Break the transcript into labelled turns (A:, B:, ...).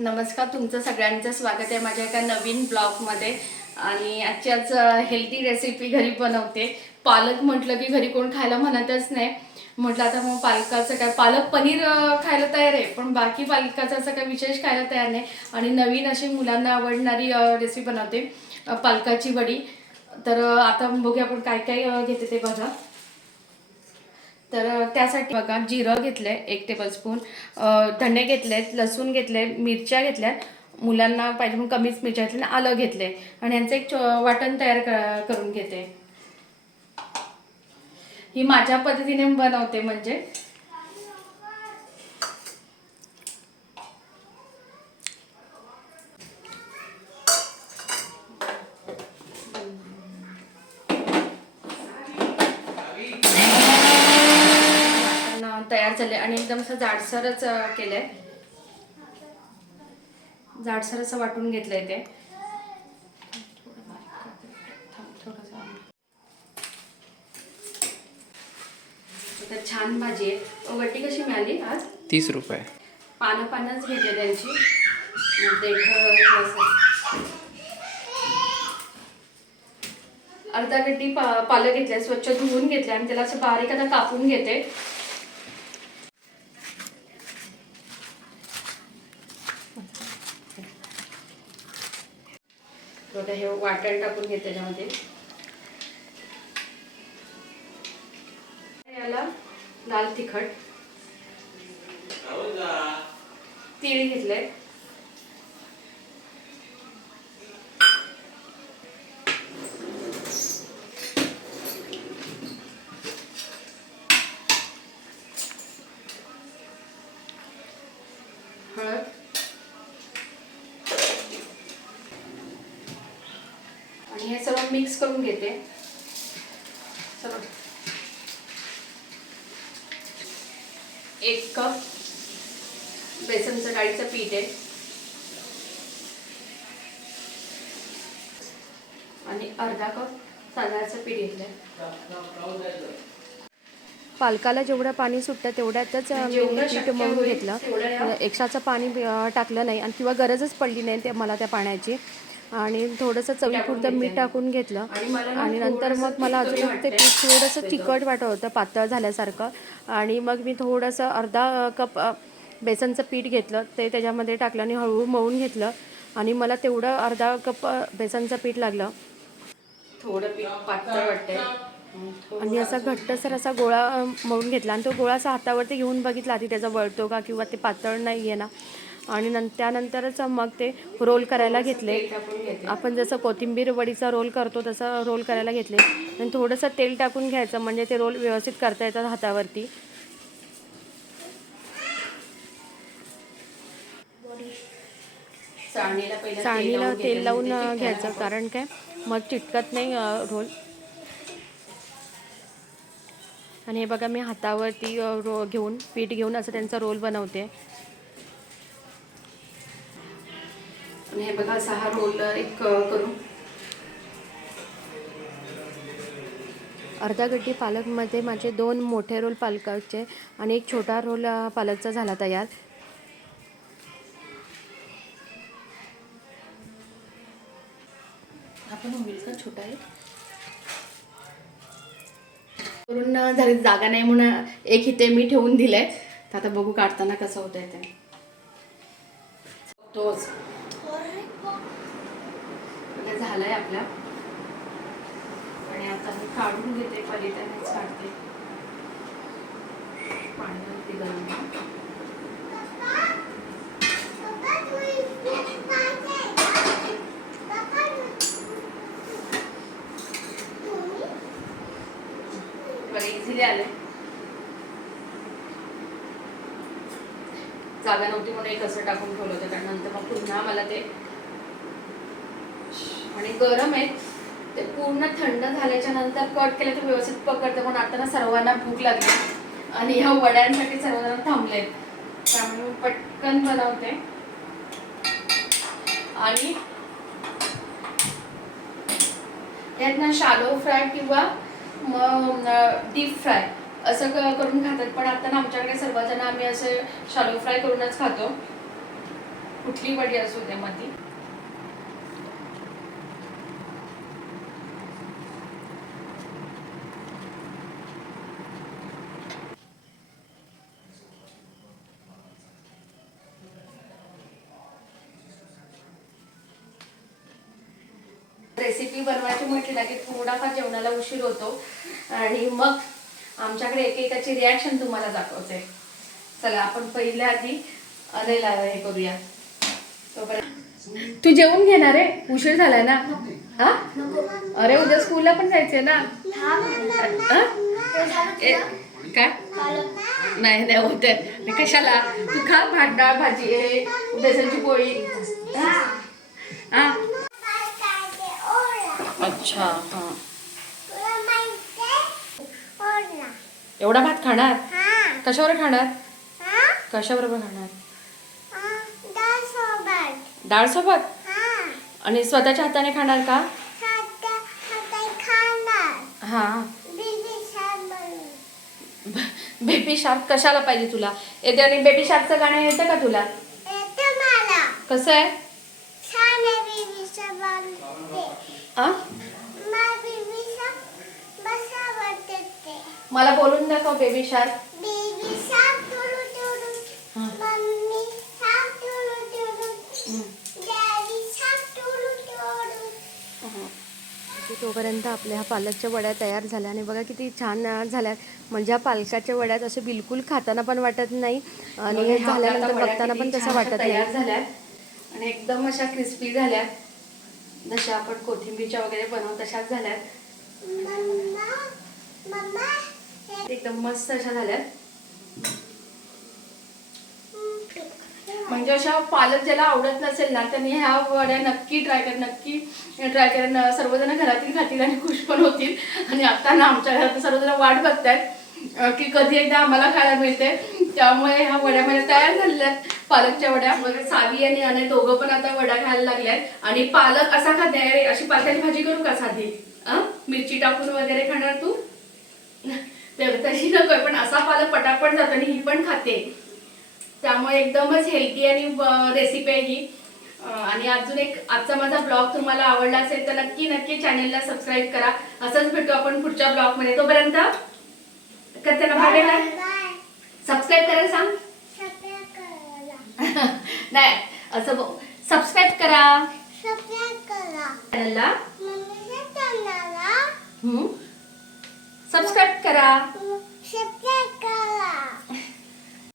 A: नमस्कार तुमचं सगळ्यांचं स्वागत आहे माझ्या एका नवीन ब्लॉगमध्ये. आणि आजच्याच हेल्दी रेसिपी घरी बनवते. पालक म्हटलं की घरी कोण खायला म्हणतच नाही. म्हटलं आता मग पालकाचं काय पालक पनीर खायला तयार आहे पण बाकी पालकाचं असं काय विशेष खायला तयार नाही. आणि नवीन अशी मुलांना आवडणारी रेसिपी बनवते पालकाची वडी. तर आता बघूया आपण काय काय घेते ते बघा. तर त्यासाठी बघा जिरं घेतलंय एक टेबलस्पून धणे घेतलेत लसूण घेतले मिरच्या घेतल्यात. मुलांना पाहिजे म्हणून कमीच मिरच्या घेतल्या आणि आलं घेतले आणि यांचं एक वाटण तयार करून घेते. ही माझ्या पद्धतीने बनवते म्हणजे झाले आणि एकदम असं जाडसरच अ, केलंय. जाडसर असं वाटून घेतलंय ते. तर छान भाजी आहे. वटी कशी मिळाली आज?
B: तीस रुपये.
A: पानं पानच घेतले त्यांची. असं. अर्धा गड्डी पा पालं घेतल्या स्वच्छ धुवून घेतल्या आणि त्याला असं बारीक आता कापून घेते. बघा हे वाटण टाकून घेते त्याच्यामध्ये. याला लाल तिखट. तीळ घेतले मिक्स करून घेते. सर्व एक कप बेसनचं डाळीचं पीठ आहे. आणि अर्धा कप तांदळाचं पीठ घेतलंय.
C: पालकाला जेवढं पाणी सुटतं तेवढ्यातच मी पीठ मळून घेतलं. एक्स्ट्राचं पाणी टाकलं नाही आणि किंवा गरजच पडली नाही ते मला त्या पाण्याची. आणि थोडंसं चवीपुरतं मीठ. टाकून घेतलं.
A: आणि
C: नंतर मग मला अजून ते. पीठ थोडंसं. चिकट वाटत होतं पातळ झाल्यासारखं. आणि मग मी थोडंसं अर्धा कप बेसनचं पीठ घेतलं. ते त्याच्यामध्ये टाकलं आणि हळू मळून घेतलं. आणि मला तेवढं अर्धा कप बेसनचं पीठ लागलं.
A: थोडं पीठ पातळ वाटतंय.
C: आणि असा घट्टसर असा गोळा मळून घेतला. आणि तो गोळा असा हातावरती घेऊन बघितला आधी त्याचा वळतो का किंवा ते पातळ नाही आहे ना. आणि नं त्यानंतरच मग ते रोल करायला घेतले. आपण जसं कोथिंबीर वडीचा रोल करतो तसं रोल करायला घेतले. आणि थोडंसं तेल टाकून घ्यायचं म्हणजे ते रोल व्यवस्थित करता येतात हातावरती.
A: चाळणीला
C: तेल लावून
A: म्हणजे
C: घ्यायचं
A: चिकटायला
C: कारण काय? मग चिटकत नाही रोल. आणि हे बघा मी हातावरती रो घेऊन पीठ घेऊन असं त्यांचा रोल बनवते.
A: आणि हे बघा असा हा रोल एक अ, करून.
C: अर्धा गड्डी पालकमध्ये माझे दोन मोठे रोल पालकाचे आणि एक छोटा रोल पालकचा झाला तयार.
A: आपण होईल का? छोटा आहे करून झाली जागा नाही म्हणून एक इथे मी ठेवून दिलंय. तर आता बघू काढताना कसं होतंय ते. तोच आता झालंय आपल्या आणि आता मी काढून घेते पलितानेच काढते. पाणी गरम जागा नव्हती म्हणून एक असं टाकून ठेवलं होतं. कारण नंतर मग पुन्हा मला ते आणि गरम आहे. ते पूर्ण थंड झाल्याच्यानंतर कट केलं तर व्यवस्थित पकडतं. पण आता ना सर्वांना भूक लागली. आणि ह्या वड्यांसाठी सर्वजण थांबले त्यामुळे मी पटकन बनवते. आणि यात ना शालो फ्राय किंवा मग डीप फ्राय. असं करून खातात. पण आता ना आमच्याकडे सर्वजण आम्ही असं शालो फ्राय करूनच खातो. कुठली वडी असू दे मधी. रेसिपी बनवायची म्हटली ना की थोडाफार जेवणाला उशीर होतो. आणि मग आमच्याकडे एकेकाची रिॲक्शन तुम्हाला दाखवते. चला आपण पहिल्या आधी अनेला हे करूया. तू जेवून घेणार आहे? उशीर झालाय ना? हा? अरे उद्या स्कूलला पण जायचंय ना? काय? नाही नाही होत कशाला? तू खा भात डाळ भाजी आहे बेसनची पोळी. हा? अच्छा हा. एवढा भात खाणार? कशावर खाणार? कशाबरोबर खाणार? डाळ सोबत. आणि स्वतःच्या हाताने खाणार का? हा. बेबी शार्क कशाला पाहिजे तुला? येते आणि बेबी शार्कचं गाणं येतं का तुला? कसं आहे? मला बोलून दाखव baby shark
B: Baby shark dulu dulu,
A: हा.
B: mommy shark dulu dulu,
A: हम्म.
B: daddy shark dulu dulu.
C: की तोपर्यंत आपल्या ह्या पालकच्या वड्या तयार झाल्या आणि बघा किती छान झाल्या म्हणजे ह्या पालकाच्या वड्यात असं बिलकुल खाताना पण वाटत नाही आणि हे झाल्यानंतर बघताना पण तसं वाटत
A: तयार
C: नाही
A: झाल्यात आणि एकदम अशा क्रिस्पी झाल्यात जशा आपण कोथिंबीरच्या वगैरे बनवू तशाच झाल्यात
B: mama,
A: एकदम मस्त अशा झाल्यात. म्हणजे अशा पालक ज्याला आवडत नसेल ना त्यांनी ह्या वड्या नक्की ट्राय कर नक्की ट्राय करेन सर्वजण घरातील खातील आणि खुश पण होतील. आणि आता ना आमच्या घरात सर्वजण वाट बघतायत की कधी एकदा आम्हाला खायला मिळते. त्यामुळे ह्या वड्या माझ्या तयार झालेल्या पालकच्या वड्या. मग सावी आणि अने दोघं पण आता वड्या खायला लागल्यात. आणि पालक असा खाते अशी पालकाची भाजी करू का साधी? अं? मिरची टाकून वगैरे खाणार तू? तशी नकोय पण असा पालक पटापट जातो आणि ही पण खाते. त्यामुळे एकदमच हेल्दी आणि रेसिपी आहे ही. आणि अजून एक आजचा माझा ब्लॉग तुम्हाला आवडला असेल तर नक्की नक्की चॅनेलला सबस्क्राईब करा. असंच भेटू आपण पुढच्या ब्लॉगमध्ये. तोपर्यंत करते ना बाय बाय
B: bye.
A: सबस्क्राईब करायला सांग. नाही असं सबस्क्राईब
B: करा.
A: चॅनलला
B: मम्मीच्या चॅनलला
A: सबस्क्राईब करा
B: सबस्क्राईब करा.